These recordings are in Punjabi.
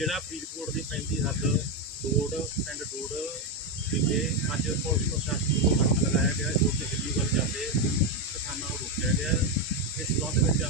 ਜਿਹੜਾ ਫਰੀਦਕੋਟ ਦੀ ਪੈਂਦੀ ਹੱਦ ਡੋੜ ਪਿੰਡ ਡੋੜ ਵਿਖੇ ਅੱਜ ਪੁਲਿਸ ਪ੍ਰਸ਼ਾਸਨ ਨੂੰ ਹੱਥ ਲਗਾਇਆ ਗਿਆ ਜੋ ਕਿ ਦਿੱਲੀ ਵੱਲ ਜਾਂਦੇ ਕਿਸਾਨਾਂ ਨੂੰ ਰੋਕਿਆ ਗਿਆ ਇਸ ਸੰਬੰਧ ਵਿੱਚ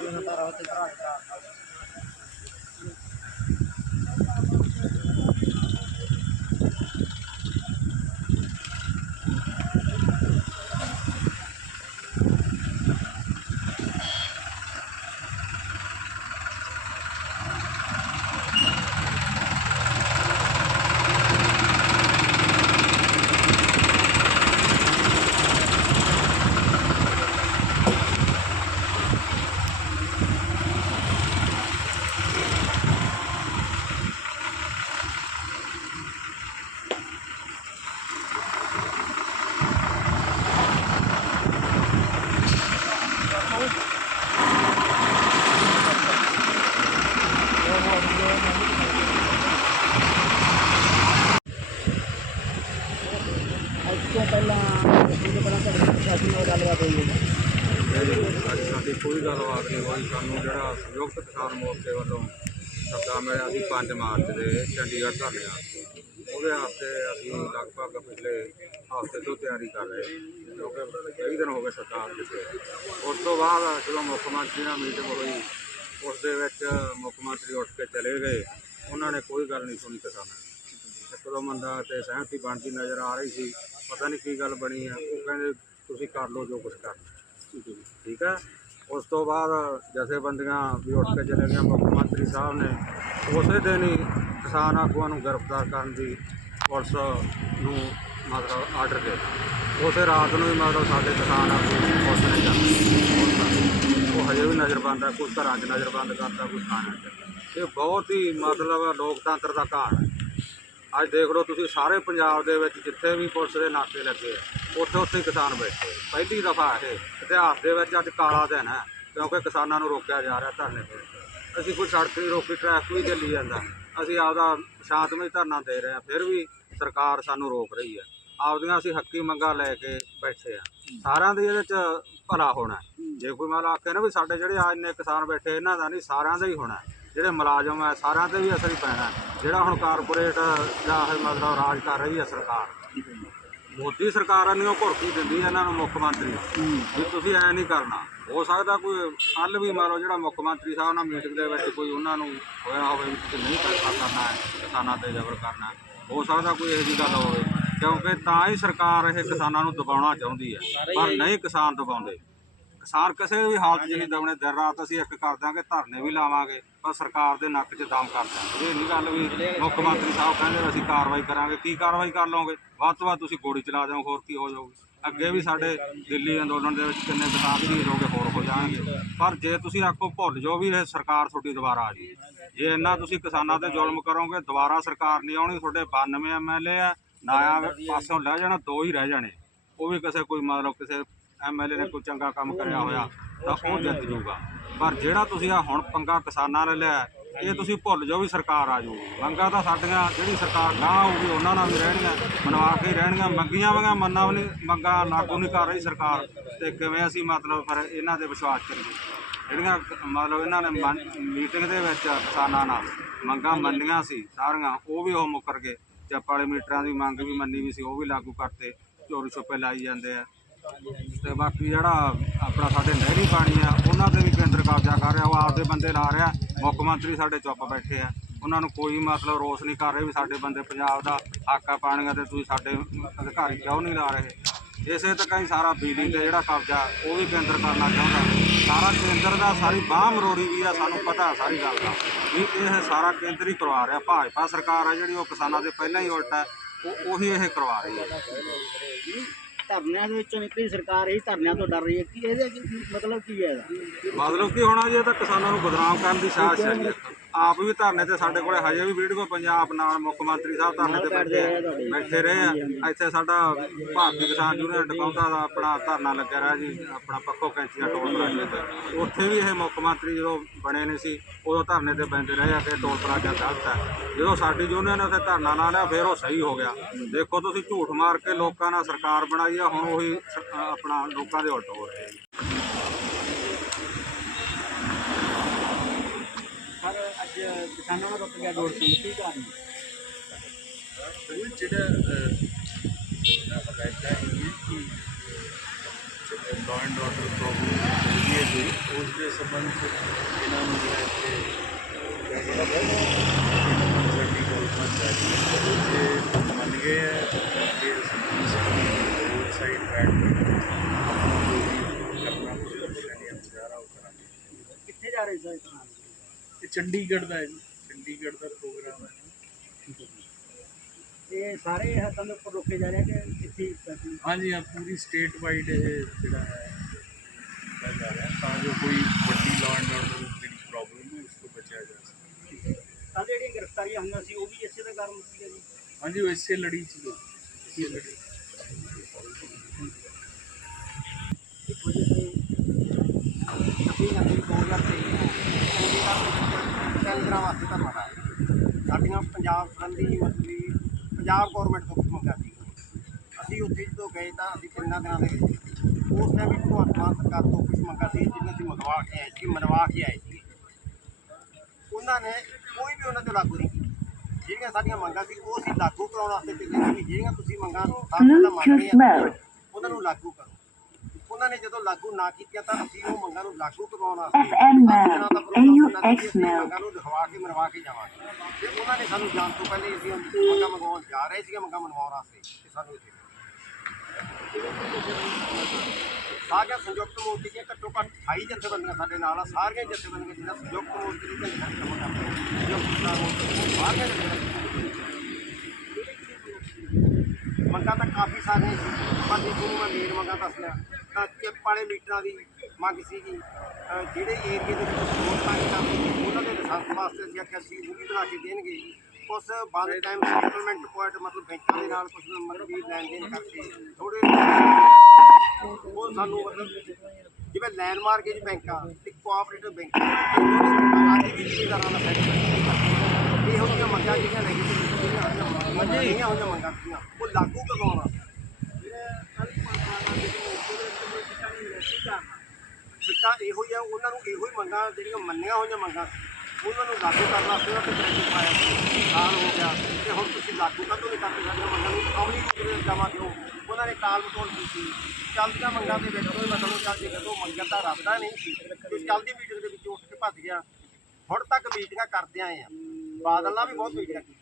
tarde, na tarde, 5 ਮਾਰਚ ਦੇ ਚੰਡੀਗੜ੍ਹ ਧਰਨੇ ਵਾਸਤੇ ਉਹਦੇ ਵਾਸਤੇ ਅਸੀਂ ਲਗਭਗ ਪਿਛਲੇ ਹਫ਼ਤੇ ਤੋਂ ਤਿਆਰੀ ਕਰ ਰਹੇ ਹਾਂ, ਕਿਉਂਕਿ ਕਈ ਦਿਨ ਹੋ ਗਏ ਸਰਕਾਰ ਦਿੱਤੇ ਉਸ ਤੋਂ ਬਾਅਦ ਜਦੋਂ ਮੁੱਖ ਮੰਤਰੀ ਨਾਲ ਮੀਟਿੰਗ ਹੋਈ ਉਸ ਦੇ ਵਿੱਚ ਮੁੱਖ ਮੰਤਰੀ ਉੱਠ ਕੇ ਚਲੇ ਗਏ। ਉਹਨਾਂ ਨੇ ਕੋਈ ਗੱਲ ਨਹੀਂ ਸੁਣੀ ਕਿਸਾਨਾਂ ਦੀ। ਇੱਕ ਦੋ ਮੰਦਾ ਤੇ ਸਹਿਮਤੀ ਬਣਦੀ ਨਜ਼ਰ ਆ ਰਹੀ ਸੀ। ਪਤਾ ਨਹੀਂ ਕੀ ਗੱਲ ਬਣੀ ਹੈ ਉਹ ਕਹਿੰਦੇ ਤੁਸੀਂ ਕਰ ਲਓ ਜੋ ਕੁਝ ਕਰਨਾ ਠੀਕ ਹੈ? ਉਸ ਤੋਂ ਬਾਅਦ ਜਥੇਬੰਦੀਆਂ ਵੀ ਉੱਠ ਕੇ ਚਲੇ ਗਈਆਂ ਮੁੱਖ ਮੰਤਰੀ ਸਾਹਿਬ ਨੇ। ਉਸੇ ਦਿਨ ਹੀ ਕਿਸਾਨ ਆਗੂਆਂ ਨੂੰ ਗ੍ਰਿਫਤਾਰ ਕਰਨ ਦੀ ਪੁਲਿਸ ਨੂੰ ਮਤਲਬ ਆਰਡਰ ਦੇ ਦਿੱਤਾ। ਉਸੇ ਰਾਤ ਨੂੰ ਹੀ ਮਤਲਬ ਸਾਡੇ ਕਿਸਾਨ ਆਗੂ ਪੁਲਿਸ ਨੇ ਜਾਂਦੇ ਉਹ ਹਜੇ ਵੀ ਨਜ਼ਰਬੰਦ ਹੈ ਕੁਝ ਘਰਾਂ 'ਚ ਨਜ਼ਰਬੰਦ ਕਰਦਾ ਕੁਝ ਥਾਣਿਆਂ 'ਚ। ਇਹ ਬਹੁਤ ਹੀ ਮਤਲਬ ਲੋਕਤੰਤਰ ਦਾ ਘਾਣ ਹੈ ਅੱਜ ਦੇਖ ਲਓ ਤੁਸੀਂ ਸਾਰੇ ਪੰਜਾਬ ਦੇ ਵਿੱਚ ਜਿੱਥੇ ਵੀ ਪੁਲਿਸ ਦੇ ਨਾਕੇ ਲੱਗੇ ਆ, ਉੱਥੇ ਉੱਥੇ ਹੀ ਕਿਸਾਨ ਬੈਠੇ ਪਹਿਲੀ ਦਫਾ ਇਹ ਇਤਿਹਾਸ ਦੇ ਵਿੱਚ ਅੱਜ ਕਾਲਾ ਦਿਨ ਹੈ, ਕਿਉਂਕਿ ਕਿਸਾਨਾਂ ਨੂੰ ਰੋਕਿਆ ਜਾ ਰਿਹਾ ਧਰਨੇ ਤੇ। ਅਸੀਂ ਕੋਈ ਸੜਕ ਨਹੀਂ ਰੋਕੀ ਟ੍ਰੈਫਿਕ ਵੀ ਚੱਲੀ ਜਾਂਦਾ, ਅਸੀਂ ਆਪਦਾ ਸ਼ਾਂਤਮਈ ਧਰਨਾ ਦੇ ਰਹੇ ਹਾਂ, ਫਿਰ ਵੀ ਸਰਕਾਰ ਸਾਨੂੰ ਰੋਕ ਰਹੀ ਹੈ। ਆਪਦੀਆਂ ਅਸੀਂ ਹੱਕੀ ਮੰਗਾਂ ਲੈ ਕੇ ਬੈਠੇ ਆ ਸਾਰਿਆਂ ਦੇ ਇਹਦੇ ਚ ਭਲਾ ਹੋਣਾ ਜੇ ਕੋਈ ਮਤਲਬ ਆਖੇ ਨਾ ਵੀ ਸਾਡੇ ਜਿਹੜੇ ਆ ਇੰਨੇ ਕਿਸਾਨ ਬੈਠੇ, ਇਹਨਾਂ ਦਾ ਨਹੀਂ, ਸਾਰਿਆਂ ਦਾ ਹੀ ਹੋਣਾ ਜਿਹੜੇ ਮੁਲਾਜ਼ਮ ਹੈ, ਸਾਰਿਆਂ ਤੇ ਵੀ ਅਸਰ ਹੀ ਪੈਣਾ ਜਿਹੜਾ ਹੁਣ ਕਾਰਪੋਰੇਟ ਜਾਂ ਮਤਲਬ ਰਾਜ ਕਰ ਰਹੀ ਹੈ ਸਰਕਾਰ ਮੋਦੀ ਸਰਕਾਰ ਨੂੰ ਘੁਰਕੀ ਦਿੰਦੀ ਹੈ ਇਹਨਾਂ ਨੂੰ ਮੁੱਖ ਮੰਤਰੀ। ਵੀ ਤੁਸੀਂ ਐ ਨਹੀਂ ਕਰਨਾ। ਹੋ ਸਕਦਾ ਕੋਈ ਕੱਲ ਵੀ ਲਓ ਜਿਹੜਾ ਮੁੱਖ ਮੰਤਰੀ ਸਾਹਿਬ ਨਾਲ ਮੀਟਿੰਗ ਦੇ ਵਿੱਚ ਕੋਈ ਉਹਨਾਂ ਨੂੰ ਹੋਇਆ ਹੋਵੇ ਵੀ ਤੁਸੀਂ ਨਹੀਂ ਫੈਸਲਾ ਕਰਨਾ ਹੈ ਕਿਸਾਨਾਂ ਤੇ ਜ਼ਬਰ ਕਰਨਾ ਹੈ। ਹੋ ਸਕਦਾ ਕੋਈ ਇਹੋ ਜਿਹੀ ਗੱਲ ਹੋਵੇ। ਕਿਉਂਕਿ ਤਾਂ ਹੀ ਸਰਕਾਰ ਇਹ ਕਿਸਾਨਾਂ ਨੂੰ ਦਬਾਉਣਾ ਚਾਹੁੰਦੀ ਹੈ। ਪਰ ਨਹੀਂ ਕਿਸਾਨ ਦਬਾਉਂਦੇ। ਕਿਸਾਨ ਕਿਸੇ ਵੀ ਹਾਲਤ 'ਚ ਨਹੀਂ ਦਬਣੇ ਦਿਨ ਰਾਤ ਅਸੀਂ ਇੱਕ ਕਰ ਦਾਂਗੇ ਧਰਨੇ ਵੀ ਲਾਵਾਂਗੇ ਪਰ ਸਰਕਾਰ ਦੇ ਨੱਕ 'ਚ ਦਮ ਕਰ ਦਾਂਗੇ ਇਹ ਨਹੀਂ ਗੱਲ ਵੀ ਮੁੱਖ ਮੰਤਰੀ ਸਾਹਿਬ ਕਹਿੰਦੇ ਅਸੀਂ ਕਾਰਵਾਈ ਕਰਾਂਗੇ ਕੀ ਕਾਰਵਾਈ ਕਰ ਲਓਗੇ? ਵੱਧ ਤੋਂ ਵੱਧ ਤੁਸੀਂ ਗੋਲੀ ਚਲਾ ਦਿਓ ਹੋਰ ਕੀ ਹੋ ਜਾਊਗੀ? ਅੱਗੇ ਵੀ ਸਾਡੇ ਦਿੱਲੀ ਅੰਦੋਲਨ ਦੇ ਵਿੱਚ ਕਿੰਨੇ ਸ਼ਹੀਦ ਹੋ ਕੇ ਹੋਰ ਹੋ ਜਾਣਗੇ। ਪਰ ਜੇ ਤੁਸੀਂ ਆਖੋ ਭੁੱਲ ਜਾਓ ਵੀ ਇਹ ਸਰਕਾਰ ਤੁਹਾਡੀ ਦੁਬਾਰਾ ਆ ਜੀ ਜੇ ਇੰਨਾ ਤੁਸੀਂ ਕਿਸਾਨਾਂ ਤੇ ਜ਼ੁਲਮ ਕਰੋਗੇ ਦੁਬਾਰਾ ਸਰਕਾਰ ਨਹੀਂ ਆਉਣੀ ਤੁਹਾਡੇ 92 ਐਮਐਲਏ ਆ ਨਾਇਆ ਪਾਸੋਂ ਲੈ ਜਾਣਾ ਦੋ ਹੀ ਰਹਿ ਜਾਣੇ। ਉਹ ਵੀ ਕਿਸੇ ਕੋਈ ਮਤਲਬ ਕਿਸੇ ਐਮਐਲਏ ਨੇ ਕੋਈ ਚੰਗਾ ਕੰਮ ਕਰਿਆ ਹੋਇਆ ਤਾਂ ਉਹ ਜਿੱਤ ਜਾਊਗਾ। ਪਰ ਜਿਹੜਾ ਤੁਸੀਂ ਆ ਹੁਣ ਪੰਗਾ ਕਿਸਾਨਾਂ ਨੇ ਲਿਆ, ਇਹ ਤੁਸੀਂ ਭੁੱਲ ਜਾਓ ਵੀ ਸਰਕਾਰ ਆ ਜਾਊਗੀ। ਮੰਗਾਂ ਤਾਂ ਸਾਡੀਆਂ, ਜਿਹੜੀ ਸਰਕਾਰ ਗਾਂ ਹੋਊਗੀ, ਉਹਨਾਂ ਨਾਲ ਵੀ ਰਹਿਣੀਆਂ ਮਨਵਾ ਕੇ ਹੀ ਰਹਿਣੀਆਂ ਮੰਗੀਆਂ ਵਗਾਂ ਮੰਨਾ ਵੀ ਨਹੀਂ, ਮੰਗਾਂ ਲਾਗੂ ਨਹੀਂ ਕਰ ਰਹੀ ਸਰਕਾਰ। ਤੇ ਕਿਵੇਂ ਅਸੀਂ ਮਤਲਬ ਫਿਰ ਇਹਨਾਂ ਦੇ ਵਿਸ਼ਵਾਸ ਕਰੀਏ? ਜਿਹੜੀਆਂ ਮਤਲਬ ਇਹਨਾਂ ਨੇ ਮੀਟਿੰਗ ਦੇ ਵਿੱਚ ਕਿਸਾਨਾਂ ਨਾਲ ਮੰਗਾਂ ਮੰਨੀਆਂ ਸੀ, ਸਾਰੀਆਂ, ਉਹ ਵੀ ਉਹ ਮੁੱਕਰ ਗਏ। ਚੱਪ ਵਾਲੇ ਮੀਟਰਾਂ ਦੀ ਮੰਗ ਵੀ ਮੰਨੀ ਵੀ ਸੀ, ਉਹ ਵੀ ਲਾਗੂ ਕਰਤੇ ਚੋਰੀ ਛੁਪੇ ਲਾਈ ਜਾਂਦੇ ਆ। ਤੇ ਬਾਕੀ ਜਿਹੜਾ ਆਪਣਾ ਸਾਡੇ ਨਹਿਰੀ ਪਾਣੀ ਆ, ਉਹਨਾਂ ਤੇ ਵੀ ਕੇਂਦਰ ਕਬਜ਼ਾ ਕਰ ਰਿਹਾ, ਉਹ ਆਪਦੇ ਬੰਦੇ ਲਾ ਰਿਹਾ, ਮੁੱਖ ਮੰਤਰੀ ਸਾਡੇ ਚੁੱਪ ਬੈਠੇ ਆ। ਉਹਨਾਂ ਨੂੰ ਕੋਈ ਮਤਲਬ ਰੋਸ ਨਹੀਂ ਕਰ ਰਹੇ ਵੀ ਸਾਡੇ ਬੰਦੇ ਪੰਜਾਬ ਦਾ ਹੱਕ ਆ ਪਾਣੀਆਂ ਤੇ ਤੁਸੀਂ ਸਾਡੇ ਅਧਿਕਾਰੀ ਕਿਉਂ ਨਹੀਂ ਲਾ ਰਹੇ? ਇਸੇ ਤਰ੍ਹਾਂ ਹੀ ਸਾਰਾ ਬਿਜਲੀ ਤੇ ਜਿਹੜਾ ਕਬਜ਼ਾ, ਉਹ ਵੀ ਕੇਂਦਰ ਕਰਨਾ ਚਾਹੁੰਦਾ। ਸਾਰਾ ਕੇਂਦਰ ਦਾ, ਸਾਰੀ ਬਾਹ ਮਰੋਰੀ ਵੀ ਆ, ਸਾਨੂੰ ਪਤਾ ਸਾਰੀ ਗੱਲ ਦਾ। ਵੀ ਇਹ ਸਾਰਾ ਕੇਂਦਰ ਹੀ ਕਰਵਾ ਰਿਹਾ। ਭਾਜਪਾ ਸਰਕਾਰ ਆ ਜਿਹੜੀ, ਉਹ ਕਿਸਾਨਾਂ ਦੇ ਪਹਿਲਾਂ ਹੀ ਉਲਟਾ ਉਹ ਉਹੀ ਇਹ ਕਰਵਾ ਰਹੀ ਹੈ ਧਰਨਿਆਂ ਦੇ ਵਿੱਚੋਂ ਨਿਕਲੀ, ਸਰਕਾਰ ਹੀ ਧਰਨਿਆਂ ਤੋਂ ਡਰ ਰਹੀ ਹੈ। ਕੀ ਇਹਦੇ ਕੀ ਮਤਲਬ ਕੀ ਹੈ ਇਹਦਾ? ਮਤਲਬ ਕੀ ਹੋਣਾ ਜੇ ਤਾਂ ਕਿਸਾਨਾਂ ਨੂੰ ਬਦਨਾਮ ਕਰਨ ਦੀ ਸਾਜ਼ਿਸ਼ ਹੈ ਆਪ ਵੀ ਧਰਨੇ ਤੇ ਸਾਡੇ ਕੋਲੇ ਹਜੇ ਵੀ ਵੀਡੀਓ ਪੰਜਾਬ ਨਾਲ ਮੁੱਖ ਮੰਤਰੀ ਸਾਹਿਬ ਧਰਨੇ ਤੇ ਬੈਠੇ ਬੈਠੇ ਰਹੇ ਆ। ਇੱਥੇ ਸਾਡਾ ਭਾਰਤੀ ਕਿਸਾਨ ਯੂਨੀਅਨ ਟਕਾਉਂਦਾ ਦਾ ਆਪਣਾ ਧਰਨਾ ਲੱਗਿਆ ਰਿਹਾ ਜੀ, ਆਪਣਾ ਪੱਖੋ ਕੈਂਚੀਆਂ ਟੋਲ ਪਲਾਜ਼ੇ ਤੇ। ਉੱਥੇ ਵੀ ਇਹ ਮੁੱਖ ਮੰਤਰੀ ਜਦੋਂ ਬਣੇ ਨਹੀਂ ਸੀ, ਉਦੋਂ ਧਰਨੇ ਤੇ ਬੈਠੇ ਰਹੇ ਆ ਕਿ ਟੋਲ ਪਲਾਜ਼ਾ ਗਲਤ ਹੈ ਜਦੋਂ ਸਾਡੀ ਯੂਨੀਅਨ ਨੇ ਉੱਥੇ ਧਰਨਾ ਲਾ ਲਿਆ, ਫਿਰ ਉਹ ਸਹੀ ਹੋ ਗਿਆ। ਦੇਖੋ ਤੁਸੀਂ ਝੂਠ ਮਾਰ ਕੇ ਲੋਕਾਂ ਨਾਲ ਸਰਕਾਰ ਬਣਾਈ ਆ, ਹੁਣ ਉਹੀ ਆਪਣਾ ਲੋਕਾਂ ਦੇ ਉਲਟ ਹੋ ਰਿਹਾ ਪਰ ਅੱਜ ਕਿਸਾਨਾਂ ਨੂੰ ਰੁਕ ਗਿਆ ਜੋੜ ਸਿੰਘ ਕੀ ਕਾਰਨ ਉਹ ਜਿਹੜਾ ਹਦਾਇਤਾਂ ਹੈਗੀਆਂ ਕਿ ਲਾਅ ਐਂਡ ਆਰਡਰ ਪ੍ਰੋਬਲਮ ਹੈਗੀ ਹੈ ਜੀ ਉਸ ਦੇ ਸੰਬੰਧ 'ਚ ਇਹਨਾਂ ਨੂੰ ਜਿਹੜਾ ਇੱਥੇ ਸਾਡੀ ਗੱਲਬਾਤ ਜਾਰੀ ਹੈ ਤੇ ਮੰਨ ਗਏ ਹੈ ਕਿ ਅਸੀਂ ਰੋਡ ਸਾਈਡ ਬੈਠ ਕੇ ਇਹ ਚੰਡੀਗੜ੍ਹ ਦਾ ਹੈ ਜੀ। ਚੰਡੀਗੜ੍ਹ ਦਾ ਪ੍ਰੋਗਰਾਮ ਹੈ ਇਹ ਸਾਰੇ ਹੱਥਾਂ ਦੇ ਉੱਪਰ ਰੋਕੇ ਜਾ ਰਹੇ ਕਿ ਇੱਥੇ? ਹਾਂਜੀ ਹਾਂ ਪੂਰੀ ਸਟੇਟ ਵਾਈਡ ਇਹ ਜਿਹੜਾ ਹੈ ਕੀਤਾ ਜਾ ਰਿਹਾ ਤਾਂ ਜੋ ਕੋਈ ਵੱਡੀ ਲਾਅ ਐਂਡ ਆਰਡਰ ਜਿਹੜੀ ਪ੍ਰੋਬਲਮ ਹੈ ਉਸ ਤੋਂ ਬਚਿਆ ਜਾ ਸਕੇ। ਕੱਲ੍ਹ ਜਿਹੜੀਆਂ ਗ੍ਰਿਫਤਾਰੀਆਂ ਹੋਈਆਂ ਸੀ ਉਹ ਵੀ ਇਸੇ ਦਾ ਕਾਰਨ ਸੀਗਾ ਜੀ? ਹਾਂਜੀ ਉਹ ਇਸੇ ਲੜੀ ਚ ਇਸੇ ਲੜੀ ਵਜੇ ਸੇ ਅਸੀਂ ਨਵੀਂ ਕੋਲ ਤੇ ਦੇ ਕੇਂਦਰਾਂ ਵਾਸਤੇ ਧਰਨਾ ਲਾਇਆ ਸਾਡੀਆਂ ਪੰਜਾਬ ਸੰਬੰਧੀ ਮਤਲਬ ਵੀ ਪੰਜਾਬ ਗੌਰਮੈਂਟ ਤੋਂ ਕੁਝ ਮੰਗਿਆ ਸੀ। ਅਸੀਂ ਉੱਥੇ ਜਦੋਂ ਗਏ ਤਾਂ ਅਸੀਂ ਤਿੰਨਾਂ ਦਿਨਾਂ ਦੇ ਵਿੱਚ ਉਸ ਟਾਈਮ ਵੀ ਭਗਵੰਤ ਮਾਨ ਸਰਕਾਰ ਤੋਂ ਕੁਝ ਮੰਗਾ ਸੀ ਜਿਹਨੂੰ ਅਸੀਂ ਮੰਗਵਾ ਕੇ ਆਏ ਸੀ ਮਨਵਾ ਕੇ ਆਏ ਸੀ। ਉਹਨਾਂ ਨੇ ਕੋਈ ਵੀ ਉਹਨਾਂ ਤੇ ਲਾਗੂ ਨਹੀਂ ਕੀਤੀ। ਜਿਹੜੀਆਂ ਸਾਡੀਆਂ ਮੰਗਾਂ ਸੀ ਉਹ ਅਸੀਂ ਲਾਗੂ ਕਰਾਉਣ ਵਾਸਤੇ ਸੀ। ਜਿਹੜੀਆਂ ਤੁਸੀਂ ਮੰਗਾਂ ਸਾਨੂੰ ਤਾਂ ਮੰਗਣੀਆਂ ਉਹਨਾਂ ਨੂੰ ਲਾਗੂ ਕਰੋ। ਉਹਨਾਂ ਨੇ ਜਦੋਂ ਲਾਗੂ ਨਾ ਕੀਤੀਆਂ ਤਾਂ ਅਸੀਂ ਉਹ ਮੰਗਾਂ ਨੂੰ ਲਾਗੂ ਕਰਵਾਉਣ ਵਾਸਤੇ AUX mode। ਮੰਗਾਂ ਨੂੰ ਦਿਖਵਾ ਕੇ ਮਨਵਾ ਕੇ ਜਾਵਾਂਗੇ ਤੇ ਉਹਨਾਂ ਨੇ ਸਾਨੂੰ ਜਾਣ ਤੋਂ ਪਹਿਲੇ ਅਸੀਂ ਮੰਗਾਂ ਮੰਗਵਾਉਣ ਜਾ ਰਹੇ ਸੀਗੇ ਮੰਗਾਂ ਮਨਵਾਉਣ ਵਾਸਤੇ ਤੇ ਸਾਨੂੰ ਇੱਥੇ ਸਾਰੀਆਂ ਸੰਯੁਕਤ ਮੋਰਚੇ ਦੀਆਂ ਘੱਟੋ ਘੱਟ 28 ਜਥੇਬੰਦੀਆਂ ਸਾਡੇ ਨਾਲ ਆ ਸਾਰੀਆਂ ਜਥੇਬੰਦੀਆਂ ਜਿਹੜਾ ਸੰਯੁਕਤ ਮੋਰਚੇ ਦੀ ਨਾਲ ਕੰਮ ਕਰਦੇ ਆ ਸੰਯੁਕਤ ਮੋਰਚੇ ਸਾਰੀਆਂ ਜਥੇਬੰਦੀਆਂ ਮੰਗਾਂ ਤਾਂ ਕਾਫੀ ਸਾਰੀਆਂ ਸੀ। ਪਰ ਜੇ ਤੁਹਾਨੂੰ ਮੈਂ ਮੇਨ ਮੰਗਾਂ ਦੱਸ ਲਿਆ। ਤਾਂ ਚਿੱਪ ਵਾਲੇ ਮੀਟਰਾਂ ਦੀ ਮੰਗ ਸੀਗੀ। ਅਹ ਜਿਹੜੇ ਏਰੀਏ ਦੇ ਵਿੱਚ ਸਪੋਰਟ ਪਾਣੀ ਕਰਦੇ ਉਹਨਾਂ ਦੇ ਲਾਇਸੈਂਸ ਵਾਸਤੇ ਅਸੀਂ ਆਖਿਆ ਸੀ ਉਹ ਵੀ ਬਣਾ ਕੇ ਦੇਣਗੇ। ਉਸ ਬੰਦ ਟਾਈਮ ਸੈਟਲਮੈਂਟ ਪੁਆਇੰਟ ਮਤਲਬ ਬੈਂਕਾਂ ਦੇ ਨਾਲ ਕੁਝ ਮਤਲਬ ਵੀ ਲੈਣ ਦੇਣ ਕਰਕੇ ਥੋੜੇ ਉਹ ਸਾਨੂੰ ਮਤਲਬ ਜਿਵੇਂ ਲੈਂਡਮਾਰਕ ਜੀ ਬੈਂਕਾਂ ਤੇ ਕੋਆਪਰੇਟਿਵ ਬੈਂਕਾਂ। ਆਦਿ ਵੀ ਦਾ ਸੈਕਟਰ ਇਹ ਹੋਈਆਂ ਮੰਗਾਂ ਜਿਹੜੀਆਂ ਲੈ ਕੇ ਜਿਹੜੀਆਂ ਮੰਗਾਂ ਜਿਹੜੀਆਂ ਉਹ ਲਾਗੂ ਕਰਵਾਉਣਾ ਸਿੱਟਾ ਇਹੋ ਹੀ ਆ ਉਹਨਾਂ ਨੂੰ ਇਹੋ ਹੀ ਮੰਗਾਂ ਜਿਹੜੀਆਂ ਮੰਨੀਆਂ ਹੋਈਆਂ ਮੰਗਾਂ ਸੀ ਉਹਨਾਂ ਨੂੰ ਲਾਗੂ ਕਰਨ ਵਾਸਤੇ ਉਹ ਤੇ ਪ੍ਰੈਸ਼ਰ ਪਾਇਆ ਸਾਲ ਹੋ ਗਿਆ ਤੇ ਹੁਣ ਤੁਸੀਂ ਲਾਗੂ ਕਦੋਂ ਨਹੀਂ ਕਰਦੇ ਸਾਡੀਆਂ ਮੰਗਾਂ ਨੂੰ ਅਮਲੀ ਰੂਪ ਦੇ ਦਿਓ ਉਹਨਾਂ ਨੇ ਟਾਲ ਮਟੋਲ ਕੀਤੀ ਚੱਲਦੀਆਂ ਮੰਗਾਂ ਦੇ ਵਿੱਚ ਕੋਈ ਮਤਲਬ ਚੱਲ ਜੇ ਜਦੋਂ ਮੰਗਾਂ ਦਾ ਰੱਬਦਾ ਨਹੀਂ ਸੀ ਤੇ ਚੱਲਦੀ ਮੀਟਿੰਗ ਦੇ ਵਿੱਚ ਉੱਠ ਕੇ ਭੱਜ ਗਿਆ ਹੁਣ ਤੱਕ ਮੀਟਿੰਗਾਂ ਕਰਦੇ ਆਏ ਆ ਬਾਦਲ ਨਾਲ ਵੀ ਬਹੁਤ ਮੀਟਿੰਗਾਂ ਕੀਤੀਆਂ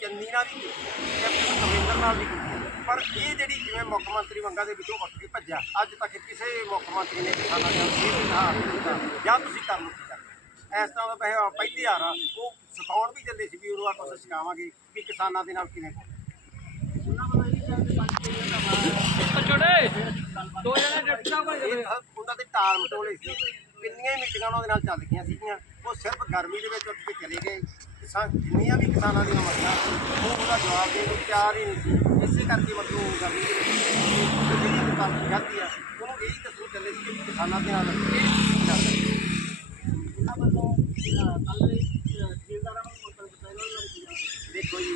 ਚੰਨੀ ਨਾਲ ਵੀ ਕੀਤੀ ਕੈਪਟਨ ਕਮਿੰਦਰ ਨਾਲ ਵੀ ਕੀਤੀ ਪਰ ਇਹ ਜਿਹੜੀ ਜਿਵੇਂ ਮੁੱਖ ਮੰਤਰੀ ਮੰਗਾ ਦੇ ਵਿੱਚੋਂ ਉੱਠ ਕੇ ਭੱਜਿਆ ਅੱਜ ਤੱਕ ਕਿਸੇ ਮੁੱਖ ਮੰਤਰੀ ਨੇ ਕਿਸਾਨਾਂ ਦੇ ਇਹ ਨਾ ਕੀਤਾ ਜਾਂ ਤੁਸੀਂ ਕਰ ਲਓ ਕੀ ਇਸ ਤਰ੍ਹਾਂ ਦਾ ਵੈਸੇ ਪਹਿਲੀ ਵਾਰ ਆ ਉਹ ਸਿਖਾਉਣ ਵੀ ਚੱਲੇ ਸੀ ਵੀ ਉਹਨੂੰ ਆਪਾਂ ਸਿਖਾਵਾਂਗੇ ਕਿ ਕਿਸਾਨਾਂ ਦੇ ਨਾਲ ਕਿਵੇਂ ਇਹ ਤਾਂ ਉਹਨਾਂ ਦੇ ਟਾਲ ਮਟੋਲੇ ਸੀ। ਕਿੰਨੀਆਂ ਹੀ ਮੀਟਿੰਗਾਂ ਉਹਨਾਂ ਦੇ ਨਾਲ ਚੱਲ ਗਈਆਂ ਸੀਗੀਆਂ। ਉਹ ਸਿਰਫ ਗਰਮੀ ਦੇ ਵਿੱਚ ਉੱਠ ਕੇ ਚਲੇ ਗਏ। ਕਿਸਾਨ ਜਿੰਨੀਆਂ ਵੀ ਕਿਸਾਨਾਂ ਦੀਆਂ ਮੰਗਾਂ ਉਹ ਉਹਦਾ ਜਵਾਬ ਦੇਣ ਨੂੰ ਤਿਆਰ ਹੀ ਨਹੀਂ ਸੀ। ਇਸੇ ਕਰਕੇ ਮਤਲਬ ਉਹ ਗਰਮੀ ਦੇ ਵਿੱਚ ਜਿਹੜੀ ਕਿਸਾਨ ਜਾਂਦੀ ਆ ਉਹਨੂੰ ਇਹੀ ਦੱਸੋ ਚੱਲੇ ਸੀ ਕਿ ਕਿਸਾਨਾਂ ਦੇ ਨਾਲ ਦੇਖੋ ਜੀ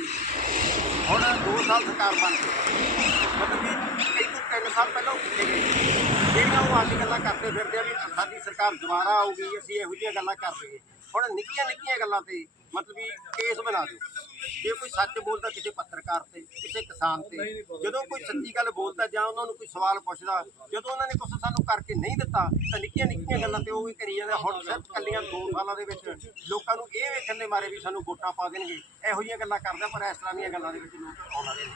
ਹੁਣ 2 ਸਾਲ ਸਰਕਾਰ ਬਣ ਗਈ। ਮਤਲਬ ਕਿ ਇੱਕ ਤਿੰਨ ਸਾਲ ਪਹਿਲਾਂ ਉਹ ਗਏ। ਜਿਹੜੀਆਂ ਉਹ ਅੱਜ ਗੱਲਾਂ ਕਰਦੇ ਫਿਰਦੇ ਆ ਵੀ ਸਾਡੀ ਸਰਕਾਰ ਦੁਬਾਰਾ ਆਊਗੀ, ਅਸੀਂ ਇਹੋ ਜਿਹੀਆਂ ਗੱਲਾਂ ਕਰ ਰਹੀਏ ਹੁਣ ਨਿੱਕੀਆਂ ਨਿੱਕੀਆਂ ਗੱਲਾਂ ਤੇ ਮਤਲਬ ਵੀ ਕੇਸ ਬਣਾ ਦਿਓ। ਜੇ ਕੋਈ ਸੱਚ ਬੋਲਦਾ ਕਿਸੇ ਪੱਤਰਕਾਰ ਤੇ, ਕਿਸੇ ਕਿਸਾਨ ਤੇ, ਜਦੋਂ ਕੋਈ ਸੱਚੀ ਗੱਲ ਬੋਲਦਾ ਜਾਂ ਉਹਨਾਂ ਨੂੰ ਕੋਈ ਸਵਾਲ ਪੁੱਛਦਾ, ਜਦੋਂ ਉਹਨਾਂ ਨੇ ਕੁਝ ਸਾਨੂੰ ਕਰਕੇ ਨਹੀਂ ਦਿੱਤਾ, ਤਾਂ ਨਿੱਕੀਆਂ ਨਿੱਕੀਆਂ ਗੱਲਾਂ ਤੇ ਉਹ ਵੀ ਕਰੀ ਜਾਂਦੇ ਹੁਣ ਸਿਰਫ ਕੱਲੀਆਂ 2 ਸਾਲਾਂ ਦੇ ਵਿੱਚ ਲੋਕਾਂ ਨੂੰ ਇਹ ਵੇਖਣ ਦੇ ਮਾਰੇ ਵੀ ਸਾਨੂੰ ਵੋਟਾਂ ਪਾ ਦੇਣਗੇ। ਇਹੋ ਜਿਹੀਆਂ ਗੱਲਾਂ ਕਰਦਾ ਪਰ ਇਸ ਤਰ੍ਹਾਂ ਦੀਆਂ ਗੱਲਾਂ ਦੇ ਵਿੱਚ ਲੋਕ ਆਉਣ ਵਾਲੇ ਨੇ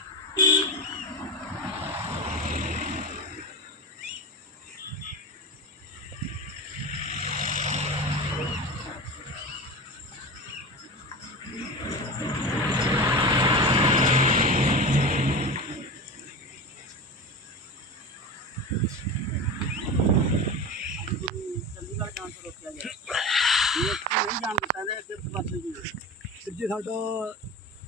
ਚੰਡੀਗੜ੍ਹ ਜਾਣ ਤੋਂ ਰੋਕਿਆ ਗਿਆ ਇਹ ਨਹੀਂ ਜਾਣ ਦਿੱਤਾ ਗਿਆ ਸਿਰਫ ਬਸ ਜੀ ਵੀਰ ਜੀ ਸਾਡਾ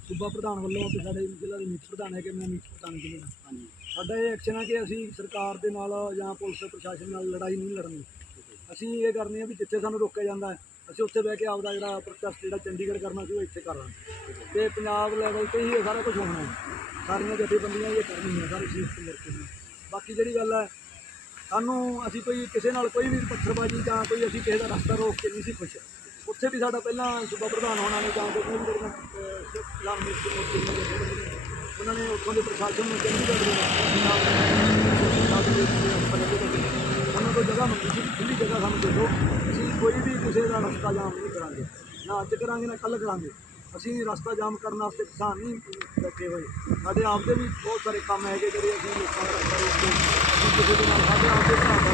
ਸੂਬਾ ਪ੍ਰਧਾਨ ਵੱਲੋਂ ਤੇ ਸਾਡੇ ਜ਼ਿਲ੍ਹਾ ਦੇ ਮੀਤ ਪ੍ਰਧਾਨ ਹੈ ਕਿ ਮੈਂ ਮੀਤ ਪ੍ਰਧਾਨ ਜ਼ਿਲ੍ਹੇ ਦਾ ਹਾਂਜੀ। ਸਾਡਾ ਇਹ ਐਕਸ਼ਨ ਹੈ ਕਿ ਅਸੀਂ ਸਰਕਾਰ ਦੇ ਨਾਲ ਜਾਂ ਪੁਲਿਸ ਪ੍ਰਸ਼ਾਸਨ ਨਾਲ ਲੜਾਈ ਨਹੀਂ ਲੜਨੀ। ਅਸੀਂ ਇਹ ਕਰਨੀ ਹੈ ਵੀ ਜਿੱਥੇ ਸਾਨੂੰ ਰੋਕਿਆ ਜਾਂਦਾ ਅਸੀਂ ਉੱਥੇ ਬਹਿ ਕੇ ਆਪਦਾ ਜਿਹੜਾ ਪ੍ਰੋਟੈਸਟ ਜਿਹੜਾ ਚੰਡੀਗੜ੍ਹ ਕਰਨਾ ਸੀ ਉਹ ਇੱਥੇ ਕਰ ਲਾਂਗੇ। ਤੇ ਪੰਜਾਬ ਲੈਵਲ ਤੇ ਹੀ ਇਹ ਸਾਰਾ ਕੁਝ ਹੋਣਾ ਹੈ। ਸਾਰੀਆਂ ਜਥੇਬੰਦੀਆਂ ਇਹ ਕਰਨੀਆਂ ਸਾਰੇ ਸੀਟ ਤੇ ਮਿਲ। ਬਾਕੀ ਜਿਹੜੀ ਗੱਲ ਹੈ ਸਾਨੂੰ ਅਸੀਂ ਕੋਈ ਕਿਸੇ ਨਾਲ ਕੋਈ ਵੀ ਪੱਥਰਬਾਜ਼ੀ ਜਾਂ ਕੋਈ ਅਸੀਂ ਕਿਸੇ ਦਾ ਰਸਤਾ ਰੋਕ ਕੇ ਨਹੀਂ ਸੀ ਖੁਸ਼ ਉੱਥੇ ਵੀ ਸਾਡਾ ਪਹਿਲਾਂ ਸੂਬਾ ਪ੍ਰਧਾਨ ਹੋਣਾ ਨੇ ਜਾਂ ਕੋਈ ਵੀ ਜਿਹੜੀਆਂ ਲਾਮ ਮਿਸਟਰ ਉਹਨਾਂ ਨੇ ਉੱਥੋਂ ਦੇ ਪ੍ਰਸ਼ਾਸਨ ਨੂੰ ਚੰਡੀਗੜ੍ਹ ਦੇ ਉਹਨਾਂ ਤੋਂ ਜਗ੍ਹਾ ਮੰਗੀ ਸੀ ਖੁੱਲੀ ਜਗ੍ਹਾ ਸਾਨੂੰ ਦੇ ਦਿਓ ਅਸੀਂ ਕੋਈ ਵੀ ਕਿਸੇ ਦਾ ਰਸਤਾ ਜਾਮ ਨਹੀਂ ਕਰਾਂਗੇ। ਨਾ ਅੱਜ ਕਰਾਂਗੇ, ਨਾ ਕੱਲ੍ਹ ਕਰਾਂਗੇ। ਅਸੀਂ ਰਸਤਾ ਜਾਮ ਕਰਨ ਵਾਸਤੇ ਕਿਸਾਨ ਨਹੀਂ ਬੈਠੇ ਹੋਏ। ਸਾਡੇ ਆਪ ਦੇ ਵੀ ਬਹੁਤ ਸਾਰੇ ਕੰਮ ਹੈਗੇ ਜਿਹੜੇ ਅਸੀਂ ਲੋਕਾਂ ਦਾ ਰਸਤਾ ਰੋਕ ਕਿਸੇ ਦੇ ਨਾਲ ਸਾਡੇ ਆਪ ਦੇ ਭਰਾ ਦਾ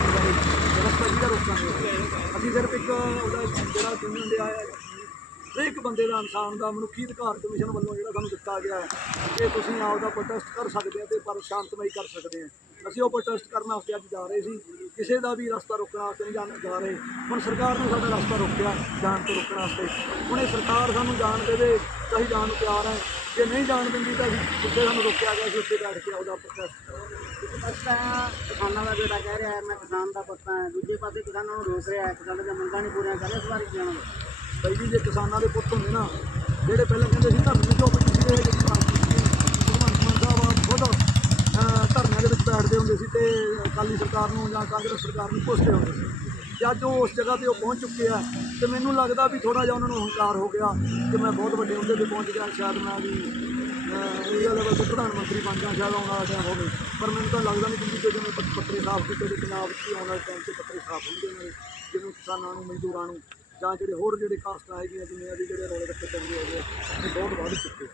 ਬਾਰੇ ਰਸਤਾ ਰੋਕਾਂਗੇ ਅਸੀਂ ਸਿਰਫ ਇੱਕ ਉਹਦਾ ਜਿਹੜਾ ਸੁਣਨ ਦੇ ਆਇਆ ਹਰੇਕ ਬੰਦੇ ਦਾ ਇਨਸਾਨ ਦਾ ਮਨੁੱਖੀ ਅਧਿਕਾਰ ਕਮਿਸ਼ਨ ਵੱਲੋਂ ਜਿਹੜਾ ਸਾਨੂੰ ਦਿੱਤਾ ਗਿਆ ਹੈ ਕਿ ਤੁਸੀਂ ਆਪਦਾ ਪ੍ਰੋਟੈਸਟ ਕਰ ਸਕਦੇ ਆ ਤੇ ਪਰ ਸ਼ਾਂਤਮਈ ਕਰ ਸਕਦੇ ਆ। ਅਸੀਂ ਉਹ ਪ੍ਰੋਟੈਸਟ ਕਰਨ ਵਾਸਤੇ ਅੱਜ ਜਾ ਰਹੇ ਸੀ। ਕਿਸੇ ਦਾ ਵੀ ਰਸਤਾ ਰੋਕਣ ਵਾਸਤੇ ਨਹੀਂ ਜਾਣ ਜਾ ਰਹੇ। ਹੁਣ ਸਰਕਾਰ ਨੇ ਸਾਡਾ ਰਸਤਾ ਰੋਕਿਆ ਜਾਣ ਤੋਂ ਰੋਕਣ ਵਾਸਤੇ। ਹੁਣ ਇਹ ਸਰਕਾਰ ਸਾਨੂੰ ਜਾਣ ਦੇਵੇ ਤਾਂ ਅਸੀਂ ਜਾਣ ਨੂੰ ਤਿਆਰ ਹੈ। ਜੇ ਨਹੀਂ ਜਾਣ ਦਿੰਦੀ ਤਾਂ ਅਸੀਂ ਜਿੱਥੇ ਸਾਨੂੰ ਰੋਕਿਆ ਗਿਆ ਸੀ, ਉੱਥੇ ਬੈਠ ਕੇ ਉਹਦਾ ਪ੍ਰੋਟੈਸਟ ਕਰਾਂਗੇ। ਪੱਤਾ, ਕਿਸਾਨਾਂ ਦਾ ਜਿਹੜਾ ਕਹਿ ਰਿਹਾ ਮੈਂ ਕਿਸਾਨ ਦਾ ਪੱਤਾ ਹਾਂ। ਦੂਜੇ ਪਾਸੇ ਕਿਸਾਨਾਂ ਨੂੰ ਰੋਕ ਰਿਹਾ ਕਿਸਾਨਾਂ ਦੀਆਂ ਮੰਗਾਂ ਨਹੀਂ ਪੂਰੀਆਂ ਕਰ ਰਿਹਾ ਇਸ ਬਾਰੇ ਕੀ ਜਾਣੋ ਬਈ ਜੀ ਜੇ ਕਿਸਾਨਾਂ ਦੇ ਪੁੱਤ ਹੁੰਦੇ ਨਾ, ਜਿਹੜੇ ਪਹਿਲਾਂ ਕਹਿੰਦੇ ਸੀ, ਧਰਨੇ ਚੋਂ ਕੋਈ ਕਿਸੇ ਦੇ ਭਗਵੰਤ ਮਾਨ ਸਾਹਿਬ ਖੁਦ ਧਰਨਿਆਂ ਦੇ ਵਿੱਚ ਬੈਠਦੇ ਹੁੰਦੇ ਸੀ ਤੇ ਅਕਾਲੀ ਸਰਕਾਰ ਨੂੰ ਜਾਂ ਕਾਂਗਰਸ ਸਰਕਾਰ ਨੂੰ ਪੁੱਛਦੇ ਹੁੰਦੇ ਸੀ। ਤੇ ਅੱਜ ਉਹ ਉਸ ਜਗ੍ਹਾ ਤੇ ਉਹ ਪਹੁੰਚ ਚੁੱਕੇ ਆ ਤੇ ਮੈਨੂੰ ਲੱਗਦਾ ਵੀ ਥੋੜਾ ਜਿਹਾ ਉਹਨਾਂ ਨੂੰ ਹੰਕਾਰ ਹੋ ਗਿਆ ਕਿ ਮੈਂ ਬਹੁਤ ਵੱਡੇ ਹੁੰਦੇ ਤੇ ਪਹੁੰਚ ਗਿਆ। ਸ਼ਾਇਦ ਮੈਂ ਵੀ ਇੰਡੀਆ ਲੈਵਲ ਤੇ ਪ੍ਰਧਾਨ ਮੰਤਰੀ ਬਣ ਜਾਂ ਸ਼ਾਇਦ ਆਉਣ ਵਾਲਾ ਟਾਈਮ ਹੋਵੇ। ਪਰ ਮੈਨੂੰ ਤਾਂ ਲੱਗਦਾ ਨਹੀਂ ਕਿ ਜਿਵੇਂ ਪੱਤ- ਪੱਤਰੇ ਸਾਫ਼ ਕੀਤੇ ਤੇ ਪੰਜਾਬ 'ਚ ਹੀ ਆਉਣ ਵਾਲੇ ਟਾਈਮ 'ਚ ਪੱਤਰੇ ਸਾਫ਼ ਹੋਣਗੇ ਉਹਨਾਂ ਦੇ ਜਿਵੇਂ ਕਿਸਾਨਾਂ ਨੂੰ ਮਜ਼ਦੂਰਾਂ ਨੂੰ ਜਾਂ ਜਿਹੜੇ ਹੋਰ ਜਿਹੜੇ ਕਾਸਟਾਂ ਹੈਗੀਆਂ ਜਿੰਨੇ ਵੀ ਜਿਹੜੇ ਰੌਲੇ ਰੱਖੇ ਚੱਲਦੇ ਹੈਗੇ ਇਹ ਬਹੁਤ ਵੱਧ ਚੁੱਕੇ।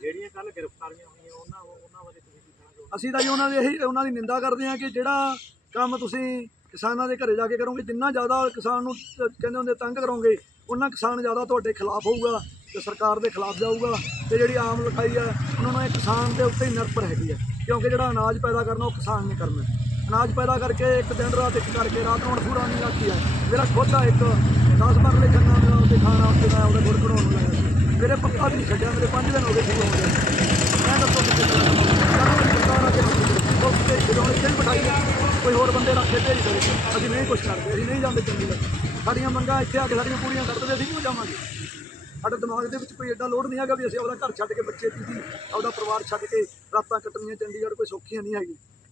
ਜਿਹੜੀਆਂ ਕੱਲ ਗ੍ਰਿਫਤਾਰੀਆਂ ਹੋਈਆਂ ਉਹਨਾਂ ਉਹਨਾਂ ਬਾਰੇ ਤੁਸੀਂ ਕੀ ਕਹਿਣਾ ਚਾਹੋਗੇ? ਅਸੀਂ ਤਾਂ ਜੀ ਉਹਨਾਂ ਦੀ ਇਹੀ ਉਹਨਾਂ ਦੀ ਨਿੰਦਾ ਕਰਦੇ ਹਾਂ ਕਿ ਜਿਹੜਾ ਕੰਮ ਤੁਸੀਂ ਕਿਸਾਨਾਂ ਦੇ ਘਰੇ ਜਾ ਕੇ ਕਰੋਗੇ ਜਿੰਨਾ ਜ਼ਿਆਦਾ ਕਿਸਾਨ ਨੂੰ ਤ- ਕਹਿੰਦੇ ਹੁੰਦੇ ਤੰਗ ਕਰੋਗੇ ਉਹਨਾਂ ਕਿਸਾਨ ਜ਼ਿਆਦਾ ਤੁਹਾਡੇ ਖਿਲਾਫ ਹੋਊਗਾ। ਤੇ ਸਰਕਾਰ ਦੇ ਖਿਲਾਫ ਜਾਊਗਾ ਤੇ ਜਿਹੜੀ ਆਮ ਲਿਖਾਈ ਹੈ, ਉਹਨਾਂ ਨੂੰ ਇਹ ਕਿਸਾਨ ਦੇ ਉੱਤੇ ਹੀ ਨਿਰਭਰ ਹੈਗੀ ਹੈ। ਕਿਉਂਕਿ ਜਿਹੜਾ ਅਨਾਜ ਪੈਦਾ ਕਰਨਾ, ਉਹ ਕਿਸਾਨ ਨੇ ਕਰਨਾ ਅਨਾਜ ਪੈਦਾ ਕਰਕੇ ਇੱਕ ਦਿਨ ਰਾਤ ਇੱਕ ਕਰਕੇ ਰਾਤ ਨੂੰ ਹੁਣ ਪੂਰਾ ਨਹੀਂ ਰੱਖੀ ਹੈ। ਮੇਰਾ ਖੁਦ ਦਾ ਇੱਕ 10 ਮਰਲੇ ਖੰਨਾ ਮੇਰਾ ਉਹਦੇ ਖਾਣ ਵਾਸਤੇ ਮੈਂ ਉਹਦੇ ਗੁੜ ਕਢਾਉਣ ਨੂੰ ਲਾਇਆ ਮੇਰੇ ਪੱਕਾ ਵੀ ਨਹੀਂ ਛੱਡਿਆ, ਮੇਰੇ 5 ਦਿਨ ਹੋ ਗਏ ਠੀਕ ਹੋ ਗਏ। ਮੈਂ ਦੱਸੋ ਕਿੱਥੇ ਸਰਕਾਰ ਅੱਗੇ ਉਹ ਤੇ ਜਦੋਂ ਇੱਥੇ ਵੀ ਬਿਠਾਈ ਕੋਈ ਹੋਰ ਬੰਦੇ ਰੱਖ ਕੇ ਭੇਜ ਦੇਵੇ। ਅਸੀਂ ਨਹੀਂ ਕੁਛ ਕਰਦੇ, ਅਸੀਂ ਨਹੀਂ ਜਾਂਦੇ ਚੰਡੀਗੜ੍ਹ। ਸਾਡੀਆਂ ਮੰਗਾਂ ਇੱਥੇ ਆ ਕੇ ਸਾਡੀਆਂ ਪੂਰੀਆਂ ਕਰ ਦੇਵੇ ਅਸੀਂ ਕਿਉਂ ਜਾਵਾਂਗੇ? ਸਾਡੇ ਦਿਮਾਗ ਦੇ ਵਿੱਚ ਕੋਈ ਐਡਾ ਲੋਡ ਨਹੀਂ ਹੈਗਾ ਵੀ ਅਸੀਂ ਆਪਣਾ ਘਰ ਛੱਡ ਕੇ ਬੱਚੇ ਦੀ ਆਪਣਾ ਪਰਿਵਾਰ ਛੱਡ ਕੇ ਰਾਤਾਂ ਕੱਟਣੀਆਂ, ਚੰਡੀਗੜ੍ਹ ਕੋਈ ਸੌਖੀਆਂ ਨਹੀਂ ਹੈਗੀ